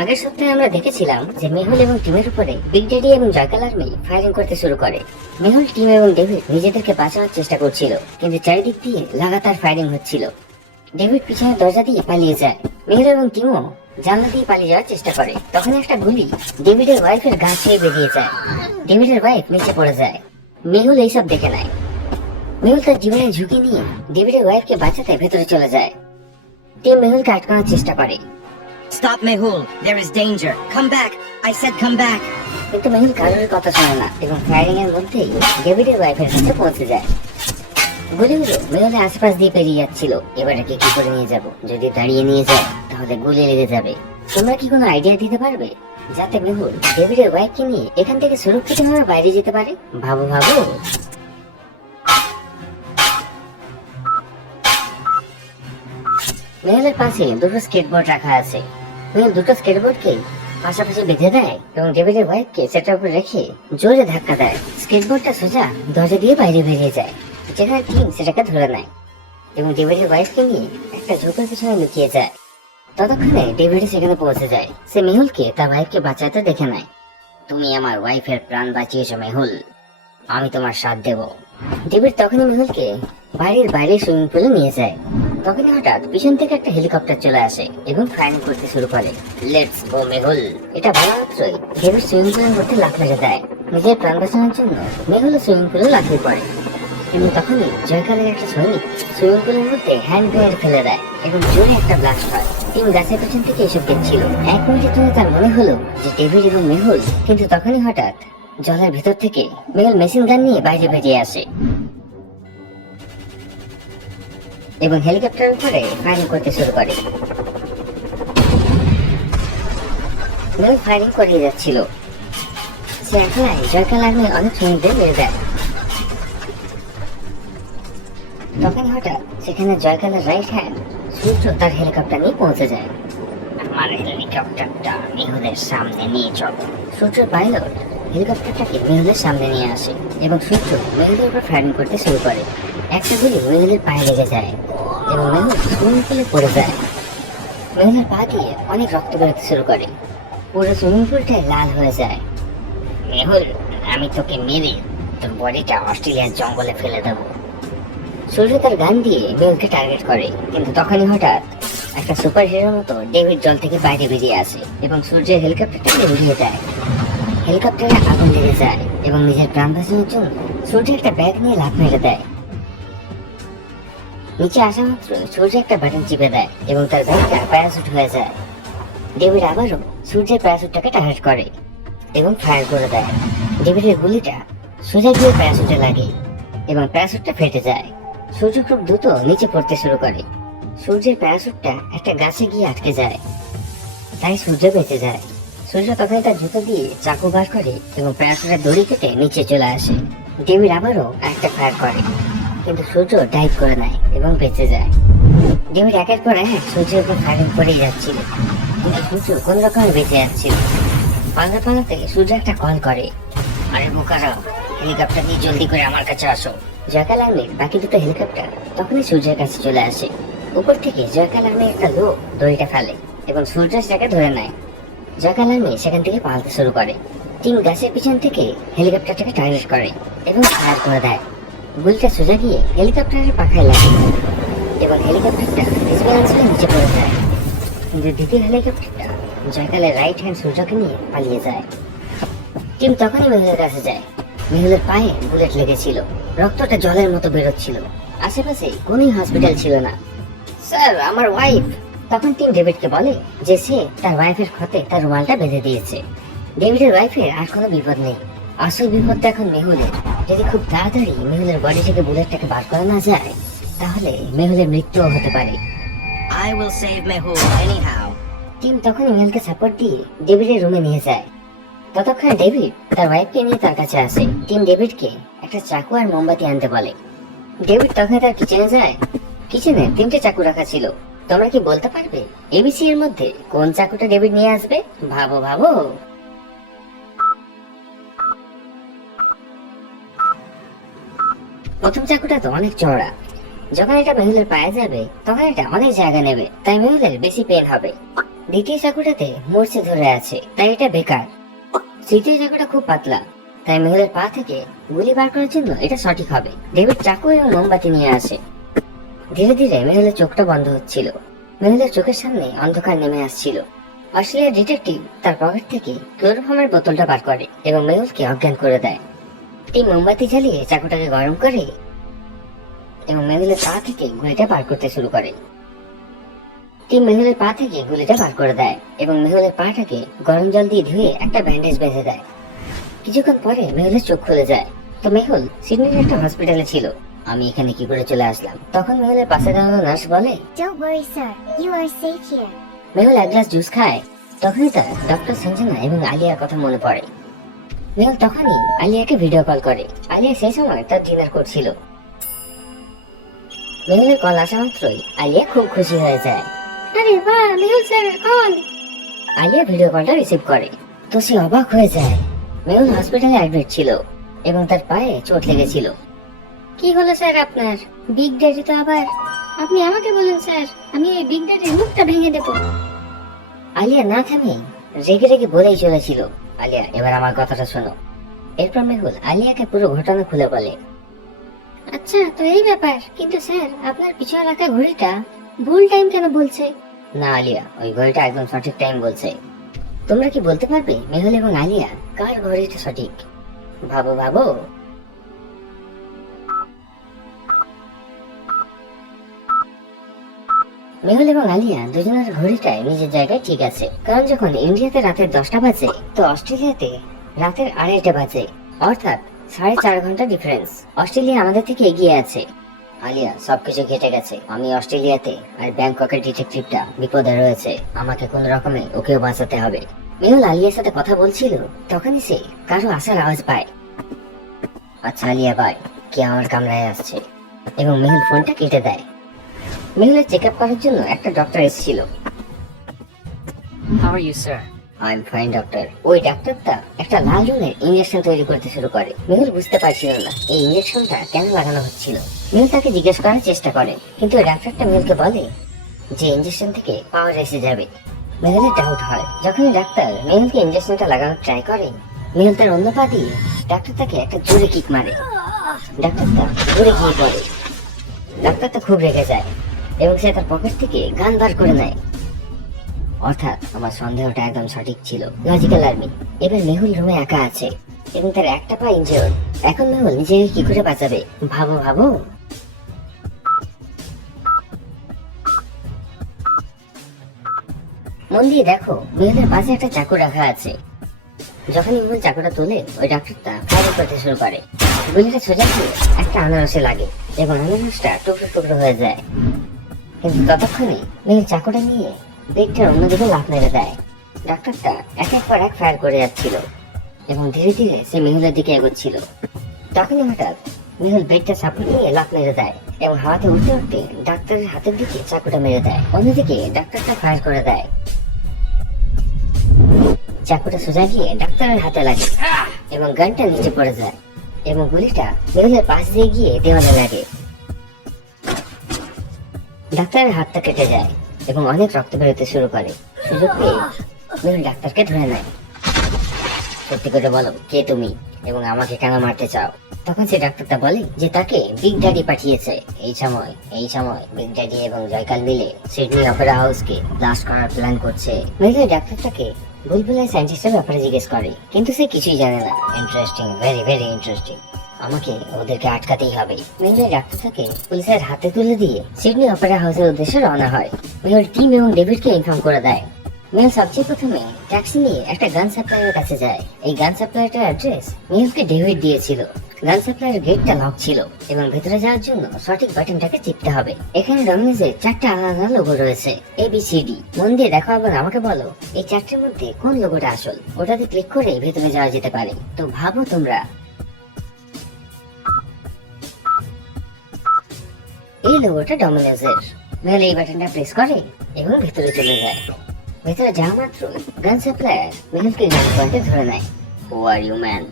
আগের সপ্তাহে আমরা দেখেছিলাম যে মেহুল এবং টিমের উপরে বিগ ড্যাডি এবং জয়কাল আর্মি ফায়ারিং করতে শুরু করে। মেহুল, টিম এবং ডেভিড নিজেদেরকে বাঁচানোর চেষ্টা করছিল, কিন্তু চারিদিক দিয়ে লাগাতার ফায়ারিং হচ্ছিল। ডেভিড পিছনের দরজা দিয়ে পালিয়ে যায়। মেহুল এবং টিমও জানলা দিয়ে পালিয়ে যাওয়ার চেষ্টা করে। তখন একটা গুলি ডেভিডের ওয়াইফের গা ছুঁয়ে বেরিয়ে যায়। ডেভিডের ওয়াইফ নিচে পড়ে যায়। মেহুল এইসব দেখে নেয়। মেহুল তার জীবনের ঝুঁকি নিয়ে ডেভিডের ওয়াইফকে বাঁচাতে ভেতরে চলে যায়। টিম মেহুলকে আটকানোর চেষ্টা করে। Stop, Mehul. There is danger. Come back. I said come back. কিন্তু মেহুল কারোর কথা শোনে না। এবং ফায়ারিং এর মধ্যেই ডেভিডের ওয়াইফের কাছে পৌঁছে যায়। মেহুলের দিয়ে পেরিয়ে যাচ্ছিল। এবার একে কি করে নিয়ে যাব? যদি দাঁড়িয়ে নিয়ে যায় তাহলে গুলি লেগে যাবে। তোমরা কি কোনো আইডিয়া দিতে পারবে? যাতে মেহুল ডেভিডের ওয়াইফকে নিয়ে এখান থেকে সুরক্ষিতভাবে বাইরে যেতে পারে? ভাবো ভাবো। মেহুলের পাশে দুটো স্কেটবোর্ড রাখা আছে। মেহুল দুটো স্কেটবোর্ডকেই পাশাপাশি বেঁধে দেয় এবং ডেভিডের ওয়াইফকে সেটার উপর রেখে জোরে ধাক্কা দেয়। স্কেটবোর্ডটা সোজা দরজা দিয়ে বাইরে বেরিয়ে যায়। যেখানে টিম সেটাকে ধরে নেয় এবং ডেভিডের ওয়াইফকে নিয়ে একটা ঝোপের পিছনে লুকিয়ে যায়। ততক্ষণে ডেভিড সেখানে পৌঁছে যায়। সে মেহুলকে তার ওয়াইফকে বাঁচাতে দেখে নেয়। তুমি আমার ওয়াইফের প্রাণ বাঁচিয়েছো, মেহুল। আমি তোমার সাথ দেব। ডেভিড তখনই মেহুলকে বাড়ির বাইরে সুইমিং পুলে নিয়ে যায়। তখনই হঠাৎ পিছন থেকে একটা হেলিকপ্টার চলে আসে এবং ফায়ারিং করতে শুরু করে। Let's go Mehul. এটা বলা মাত্রই ডেভিড সুইমিং পুলের মধ্যে লাফ মেরে দেয়। নিজের প্রাণ বাঁচানোর জন্য মেহুল সুইমিং পুলে লাফিয়ে পড়ে। এবং তখনই জয়কালের একটা সৈনিক সুইমিং পুলের মধ্যে হ্যান্ড গ্রেনেড ফেলে দেয় এবং জোরে একটা ব্লাস্ট হয়। টিম গাছের পেছন থেকে এসব দেখছিল। এক মিনিটের জন্য তার মনে হলো যে ডেভিড এবং মেহুল কিন্তু তখনই হঠাৎ জলের ভিতর থেকে মেহুল মেশিন গান নিয়ে বাইরে বেরিয়ে আসে। এবং হেলিকপ্টারের উপরে ফায়ারিং করতে শুরু করে। মেহুল ফায়ারিং করিয়ে যাচ্ছিল। সে একলাই জয়কাল আর্মি অনেক সৈনিকদের মেরে দেয়। তখন হঠাৎ সেখানে জয়কালের রাইট হ্যান্ড সূর্য তার হেলিকপ্টার নিয়ে পৌঁছে যায়। আমার হেলিকপ্টারটা মেহুলের সামনে নিয়ে চল। সূর্য পাইলট হেলিকপ্টারটাকে মেহুলের সামনে নিয়ে আসে এবং সূর্য মেহুলের উপর ফায়ারিং করতে শুরু করে। একটা গুলি মেহুলের পায়ে লেগে যায় এবং মেহুল সুইমিং পুলে পড়ে যায়। মেহুলের পা দিয়ে অনেক রক্ত বেরোতে শুরু করে। পুরো সুইমিং পুলটাই লাল হয়ে যায়। মেহুল, আমি তোকে মেরে তোর বডিটা অস্ট্রেলিয়ার জঙ্গলে ফেলে দেবো। সূর্য তার গান দিয়ে মেহুলকে টার্গেট করে, কিন্তু তখনই হঠাৎ একটা সুপার হিরোর মতো ডেভিড জল থেকে বাইরে বেরিয়ে আসে এবং সূর্যের হেলিকপ্টারটাকে উড়িয়ে দেয় হেলিকপ্টারে আগুন লেগে যায় এবং নিজের প্রাণ বাঁচানোর জন্য সূর্য একটা ব্যাগ নিয়ে লাফ মেরে দেয়। নিচে আসা মাত্র সূর্য একটা বাটন চিপে দেয় এবং তার ব্যাগটা প্যারাসুট হয়ে যায়। ডেভিড আবারও সূর্যের প্যারাসুটটাকে টার্গেট করে এবং ফায়ার করে দেয়। ডেভিডের গুলিটা সোজা গিয়ে প্যারাসুটে লাগে এবং প্যারাসুটটা ফেটে যায়। সূর্য খুব দ্রুত নিচে পড়তে শুরু করে। সূর্যের প্যারাসুটটা একটা গাছে গিয়ে আটকে যায়। তাই সূর্য বেঁচে যায়। সূর্য তখন তার জুতো দিয়ে চাকু বার করে এবং প্যারাসুটের দড়ি কেটে নিচে চলে আসে। ডেভিড আবারও একটা ফায়ার করে, কিন্তু সূর্য ডাইভ করে নেয় এবং বেঁচে যায়। ডেভিড একের পর এক সূর্যের উপর ফায়ারিং করেই যাচ্ছিল, কিন্তু সূর্য কোন রকমে বেঁচে যাচ্ছিল। পাল্লা পাল্লাতে সূর্য একটা কল করে, আরে বোকারা হেলিকপ্টার নিয়ে জলদি করে আমার কাছে আসো। জয়কাল আর্মির বাকি দুটো হেলিকপ্টার তখনই সূর্যের কাছে চলে আসে। উপর থেকে জয়কাল আর্মির একটা লোক দড়িটা ফেলে এবং সূর্য সেটাকে ধরে নেয়। আর্মি সেখান থেকে পালাতে শুরু করে। টিম গাছের পিছন থেকে হেলিকপ্টারটাকে টার্গেট করে এবং ফায়ার করে দেয়। গুলিটা সোজা গিয়ে হেলিকপ্টারের পাখায় লাগে এবং হেলিকপ্টারটা ডিসব্যালেন্স হয়ে নিচে পড়ে যায়। কিন্তু দ্বিতীয় হেলিকপ্টারটা জয়কালের রাইট হ্যান্ড সূর্যকে নিয়ে পালিয়ে যায়। টিম তখনই মেহুলের কাছে যায়। মেহুলের পায়ে বুলেট লেগেছিল। রক্তটা জলের মতো বেরোচ্ছিল। আশেপাশে কোনই হসপিটাল ছিল না। স্যার, আমার ওয়াইফ তখন টিম ডেভিডকে বলে যে সে তার ওয়াইফের ক্ষতে তার রুমালটা বেঁধে দিয়েছে। ডেভিডের ওয়াইফের আর কোনো বিপদ নেই। আসল বিপদটা এখন মেহুলের। যদি খুব তাড়াতাড়ি মেহুলের বডি থেকে বুলেটটাকে বার করা না যায় তাহলে মেহুলের মৃত্যুও হতে পারে। I will save Mehul anyhow. Team তখন মেহুলকে সাপোর্ট দিয়ে ডেভিডের রুমে নিয়ে যায়। ততক্ষণে ডেভিড তার ওয়াইফকে নিয়ে তার কাছে আসে। টিম ডেভিডকে একটা চাকু আর মোমবাতি আনতে বলে। ডেভিড তখন তার কিচেনে যায়। কিচেনে তিনটে চাকু রাখা ছিল। তোমরা কি বলতে পারবে? এবিসি এর মধ্যে কোন চাকুটা ডেভিড নিয়ে আসবে? ভাবো ভাবো। প্রথম চাকুটা তো অনেক চওড়া। যখন এটা মেহুলের পায়ে যাবে, তখন এটা অনেক জায়গা নেবে, তাই মেহুলের বেশি পেন হবে। দ্বিতীয় চাকুটাতে মরচে ধরে আছে, তাই এটা বেকার। তৃতীয় চাকুটা খুব পাতলা, তাই মেহুলের পা থেকে গুলি বার করার জন্য এটা সঠিক হবে। ডেভিড চাকু এবং মোমবাতি নিয়ে আসে। ধীরে ধীরে মেহুলের চোখটা বন্ধ হচ্ছিল। মেহুলের চোখের সামনে অন্ধকার নেমে আসছিল। অস্ট্রেলিয়ার ডিটেকটিভ তার পকেট থেকে ক্লোরোফর্মের বোতলটা বার করে এবং মেহুলকে অজ্ঞান করে দেয়। এই মোমবাতি জ্বালিয়ে চাকুটাকে গরম করে এবং মেহুলের পা থেকে গুলিটা বার করতে শুরু করে। টিম মেহুলের পা থেকে গুলিটা বার করে দেয় এবং মেহুলের পাটাকে গরম জল দিয়ে ধুয়ে একটা ব্যান্ডেজ বেঁধে দেয়। কিছুক্ষণ পরে মেহুলের চোখ খুলে যায়। তো মেহুল সিডনির একটা হসপিটালে ছিল। আমি এখানে কি করে চলে আসলাম? তখন মেহুলের পাশে দাঁড়ানো নার্স বলে Don't worry, sir. You are safe here. Mehul এক গ্লাস জুস খায়। তখনই তার ডক্টর সঞ্জনা এবং আলিয়ার কথা মনে পড়ে। মেহুল তখনই আলিয়াকে ভিডিও কল করে। আলিয়া সেই সময় তার ডিনার করছিল। মেহুলের কল আসা মাত্রই আলিয়া খুব খুশি হয়ে যায়। আরে বাহ Mehul sir call Alia video কলটা রিসিভ করে। তো সে অবাক হয়ে যায়। মেহুল হসপিটালে অ্যাডমিট ছিল এবং তার পায়ে চোট লেগেছিল। কি হলো স্যার আপনার? বিগ ড্যাডি তো আবার আপনি আমাকে বলুন স্যার আমি এই বিগ ড্যাডির মুখটা ভেঙে দেব। আলিয়া না থামিয়ে রেগে রেগে বলেই চলেছিল আলিয়া এবার আমার কথাটা শোনো। এরপর মেহুল আলিয়াকে পুরো ঘটনা খুলে বলে আচ্ছা তো এই ব্যাপার। কিন্তু স্যার আপনার পিছনে রাখা ঘড়িটা ভুল টাইম কেন বলছে? না আলিয়া ওই ঘড়িটা একদম সঠিক টাইম বলছে। তোমরা কি বলতে পারবে মেহুল এবং আলিয়া কার ঘড়িটা সঠিক? ভাবো ভাবো। মেহুল এবং আলিয়া দুজনের ঘড়িটাই নিজের জায়গায় ঠিক আছে। কারণ যখন ইন্ডিয়াতে রাতের দশটা বাজে, তো অস্ট্রেলিয়াতে রাতের আড়াইটা বাজে। অর্থাৎ সাড়ে চার ঘণ্টা ডিফারেন্স অস্ট্রেলিয়া আমাদের থেকে এগিয়ে আছে। আলিয়া, সবকিছু কেটে গেছে। আমি অস্ট্রেলিয়াতে আর ব্যাংককের ডিটেকটিভটা বিপদে রয়েছে। আমাকে কোন রকমে ওকেও বাঁচাতে হবে। মেহুল আলিয়ার সাথে কথা বলছিল, তখনই সে কারও আসার আওয়াজ পায়। আচ্ছা আলিয়া ভাই কে আমার কামরায় আসছে? এবং মেহুল ফোনটা কেটে দেয়। মেহুলের চেক আপ করার জন্য একটা ডক্টর এসেছিল। How are you, sir? I am fine doctor ওই ডাক্তারটা একটা লাল রঙের ইঞ্জেকশন তৈরি করতে শুরু করে। মেহুল বুঝতে পারছিল না এই ইঞ্জেকশনটা কেন লাগানো হচ্ছিল। মেহুল তাকে জিজ্ঞেস করার চেষ্টা করে কিন্তু ওই ডাক্তারটা মেহুলকে বলে যে ইঞ্জেকশন থেকে পাওয়ার এসে যাবে। মেহুলের ডাউট হয়। যখন ডাক্তার মেহুলকে ইঞ্জেকশনটা লাগানোর ট্রাই করে মেহুল তার অন্য পা দিয়ে ডাক্তার তাকে একটা জোরে কিক মারে। ডাক্তারটা দূরে গিয়ে পড়ে। ডাক্তারটা খুব রেগে যায়। এবং সে তার পকেট থেকে গান বার করে নেয়। অর্থাৎ আমার সন্দেহটা একদম সঠিক ছিল। লজিক্যাল আর্মি এবার মেহুল রুমে একা আছে এবং তার একটা পা ইনজিওর এখন মেহুল নিজেকে কি করে বাঁচাবে? ভাবো ভাবো। মন দিয়ে দেখো, মেহুলের পাশে একটা চাকু রাখা আছে। যখন মেহুল চাকুটা তোলে, ওই ডাক্তারটা ফায়ার করতে শুরু করে। গুলিটা সোজা একটা আনারসে লাগে এবং আনারসটা টুকরো টুকরো হয়ে যায়। কিন্তু ততক্ষণে মেয়ের চাকুটা নিয়ে বেডটার অন্যদিকে লাফ মেরে দেয়। ডাক্তারটা এক এক পর এক ফায়ার করে যাচ্ছিল এবং ধীরে ধীরে সে মেহুলের দিকে এগোচ্ছিল। তখনই হঠাৎ মেহুল বেডটা সাপোর্ট নিয়ে লাফ মেরে দেয় এবং হাওয়াতে উঠতে উঠতে ডাক্তারের হাতের দিকে চাকুটা মেরে দেয়। অন্যদিকে ডাক্তারটা ফায়ার করে দেয়। চাকুটা সোজা গিয়ে ডাক্তারের হাতে লাগে এবং গানটা নিচে পড়ে যায় এবং গুলিটা মেহুলের পাশ দিয়ে গিয়ে দেওয়ালে লাগে। ডাক্তারের হাতটা কেটে যায় এবং অনেক রক্ত বেরোতে শুরু করে। সুযোগ পেয়ে ডাক্তারকে ধরে নেয়। সত্যি করে বলো, কে তুমি এবং আমাকে কেন মারতে চাও? তখন সে ডাক্তারটা বলে যে তাকে বিগ ড্যাডি পাঠিয়েছে। এই সময় এই সময় বিগ ড্যাডি এবং জয়কাল মিলে সিডনি অপেরা হাউসকে ব্লাস্ট করার প্ল্যান করছে। মেহুল ডাক্তারটাকে বুলবুলের সায়েন্টিস্টের ব্যাপারে জিজ্ঞেস করে, কিন্তু সে কিছুই জানে না। ইন্টারেস্টিং ভেরি ভেরি ইন্টারেস্টিং আমাকে ওদেরকে আটকাতেই হবে। মেহুলের ডাক্তারটাকে পুলিশের হাতে তুলে দিয়ে সিডনি অপেরা হাউসের উদ্দেশ্যে রওনা হয়। মেহুল টিম এবং ডেভিডকে ইনফর্ম করে দেয়। মেহুল সবচেয়ে প্রথমে ট্যাক্সি নিয়ে একটা গান সাপ্লাইয়ের কাছে যায়। এই গান অ্যাড্রেস মেহুলকে ডেভিড দিয়েছিল। গান সাপ্লাইয়ের গেটটা লক ছিল এবং ভেতরে যাওয়ার জন্য সঠিক বাটনটাকে চিপতে হবে। এখানে ডমিনোজের চারটা আলাদা লোগো রয়েছে এ বি সি ডি মন দিয়ে দেখো আবার আমাকে বলো, এই চারটের মধ্যে কোন লোগোটা আসল? ওটাতে ক্লিক করে ভেতরে যাওয়া যেতে পারে। তো ভাবো তোমরা। এই লোগোটা ডমিনোজের মেল এই বাটনটা প্রেস করে এবং ভেতরে চলে যায়। ভেতরে যাওয়া মাত্র গান সাপ্লায়ার মেহুলকে গান পয়েন্টে ধরে নেয়। Who are you man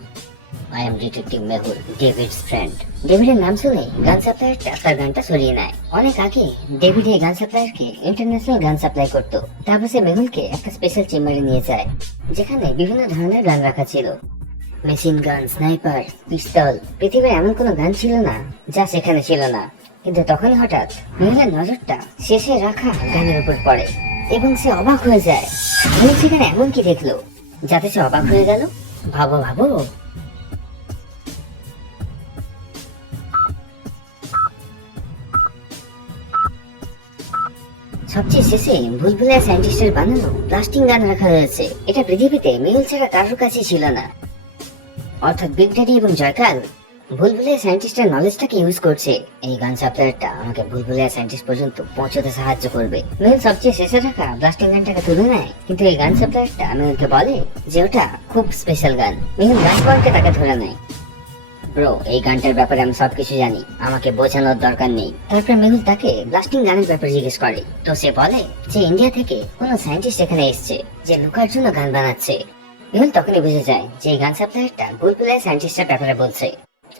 I am detective Mehul David's friend ডেভিডের নাম শুনে গান সাপ্লায়ারটা তার গানটা সরিয়ে নেয়। অনেক আগে ডেভিড এই গান সাপ্লায়ারকে ইন্টারন্যাশনাল গান সাপ্লাই করতো। তারপর সে মেহুলকে একটা স্পেশাল চেম্বারে নিয়ে যায়, যেখানে বিভিন্ন ধরনের গান রাখা ছিল। মেশিন গান স্নাইপার পিস্তল পৃথিবীর এমন কোনো গান ছিল না যা সেখানে ছিল না। কিন্তু তখন হঠাৎ মেহুলের নজরটা শেষে রাখা গানের উপর পড়ে এবং সে অবাক হয়ে যায়। মেহুল সেখানে এমন কি দেখল? যাতে সে অবাক হয়ে গেল? ভাবো ভাবো। সবচেয়ে শেষে ভুলভুলিয়া সায়েন্টিস্টের বানানো প্লাস্টিক গান রাখা হয়েছে। এটা পৃথিবীতে মেহুল ছাড়া কারোর কাছে ছিল না। অর্থাৎ বিগ ড্যাডি এবং জয়কাল ভুলভুলিয়া সায়েন্টিস্টের নলেজটাকে ইউজ করছে? এই গান সাপ্লায়ারটা আমাকে ভুলভুলিয়া সায়েন্টিস্ট পর্যন্ত পৌঁছতে সাহায্য করবে। মেহুল সবচেয়ে শেষে রাখা ব্লাস্টিং গানটাকে তুলে নেয়। কিন্তু এই গান সাপ্লায়ারটা মেহুলকে বলে যে ওটা খুব স্পেশাল গান। মেহুল গান পয়েন্টে তাকে ধরে নেয়। ব্রো এই গানটার ব্যাপারে আমি সবকিছু জানি। আমাকে বোঝানোর দরকার নেই। তারপর মেহুল তাকে ব্লাস্টিং গানের ব্যাপারে জিজ্ঞেস করে। তো সে বলে যে ইন্ডিয়া থেকে কোনো সায়েন্টিস্ট এখানে এসেছে যে লুকার জন্য গান বানাচ্ছে। মেহুল তখনই বুঝে যায় যে এই গান সাপ্লায়ারটা বুলবুলের সায়েন্টিস্টের ব্যাপারে বলছে।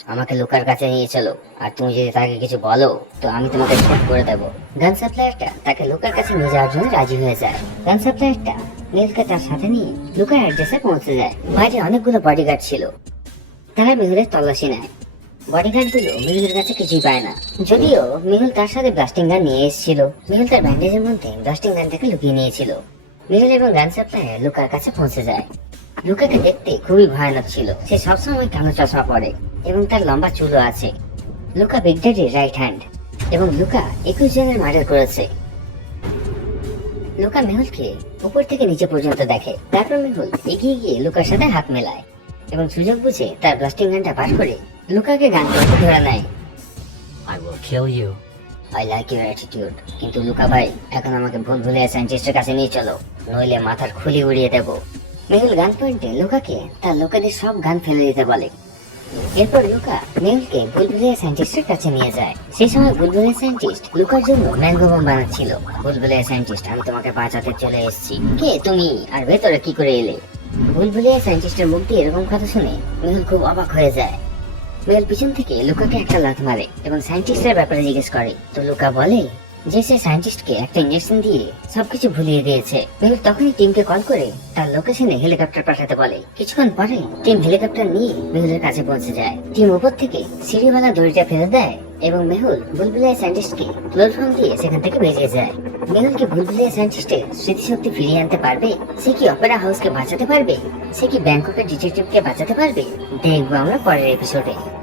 আমাকে লুকার কাছে নিয়ে চলো। আর তুমি যদি তাকে কিছু বলো, তো আমি তোমাকে শুট করে দেবো। গান সাপ্লায়ারটা তাকে লুকার কাছে নিয়ে যাওয়ার জন্য রাজি হয়ে যায়। গান সাপ্লায়ারটা মেহুলকে তার সাথে নিয়ে লুকার অ্যাড্রেসে পৌঁছে যায়। বাইরে অনেকগুলো বডিগার্ড ছিল। তারা মেহুলের তল্লাশি নেয়। বডিগার্ডগুলো মেহুলের কাছে কিছুই পায় না। যদিও মেহুল তার সাথে ব্লাস্টিং গান নিয়ে এসেছিল। মেহুল তার ব্যান্ডেজের মধ্যে ব্লাস্টিং গানটাকে লুকিয়ে নিয়েছিল। মেহুল এবং গান সাপ্লায়ার লুকার কাছে পৌঁছে যায়। লুকাকে দেখতে খুবই ভয়ানক ছিল। সে সবসময় কালো চশমা পরে এবং তার লম্বা চুলও আছে। লুকা বিগ ড্যাডির রাইট হ্যান্ড এবং লুকা একুশ জনের মার্ডার করেছে। লুকা মেহুলকে উপর থেকে নিচে পর্যন্ত দেখে তারপর মেহুল এগিয়ে গিয়ে লুকার সাথে হাত মেলায় এবং সুযোগ বুঝে তার ব্লাস্টিং গানটা পার করে লুকাকে গান করতে ধরে নেয়। I will kill you. I like your attitude কিন্তু লুকা ভাই এখন আমাকে ভুল ভুলে সায়েন্টিস্টের কাছে নিয়ে চলো নইলে মাথার খুলি উড়িয়ে দেবো। মেহুল গান পয়েন্টে লুকাকে তার লোকেদের সব গান ফেলে দিতে বলে। এরপর লুকা মেহুলকে বুলবুলিয়া সায়েন্টিস্টের কাছে নিয়ে যায়। সেই সময় বুলবুলিয়া সায়েন্টিস্ট লুকার জন্য ম্যাঙ্গো বোম বানাচ্ছিল। বুলবুলিয়া সায়েন্টিস্ট, আমি তোমাকে বাঁচাতে চলে এসেছি। কে তুমি? আর ভেতরে কি করে এলে? বুলবুলিয়া সায়েন্টিস্টের মুখ দিয়ে এরকম কথা শুনে মেহুল খুব অবাক হয়ে যায়। মেল পিছন থেকে লুকাকে একটা লাথ মারে এবং সায়েন্টিস্টের ব্যাপারে জিজ্ঞেস করে, তো লুকা বলে যে সে সায়েন্টিস্টকে একটা ইঞ্জেকশন দিয়ে সবকিছু ভুলিয়ে দিয়েছে মেল তখনই টিমকে কল করে তার লোকেশনে হেলিকপ্টার পাঠাতে বলে। কিছুক্ষণ পরে টিম হেলিকপ্টার নিয়ে মেহুলের কাছে পৌঁছে যায়। টিম উপর থেকে সিঁড়িওয়ালা দড়িটা ফেলে দেয় এবং মেহুল বুলবুলিয়া সায়েন্টিস্টকে প্ল্যাটফর্ম দিয়ে সেখান থেকে বেরিয়ে যায়। মেহুল কি বুলবুলিয়া সায়েন্টিস্টের স্মৃতিশক্তি ফিরিয়ে আনতে পারবে? সে কি অপেরা হাউসকে বাঁচাতে পারবে? সে কি ব্যাংককের ডিটেকটিভকে বাঁচাতে পারবে? দেখব আমরা পরের এপিসোডে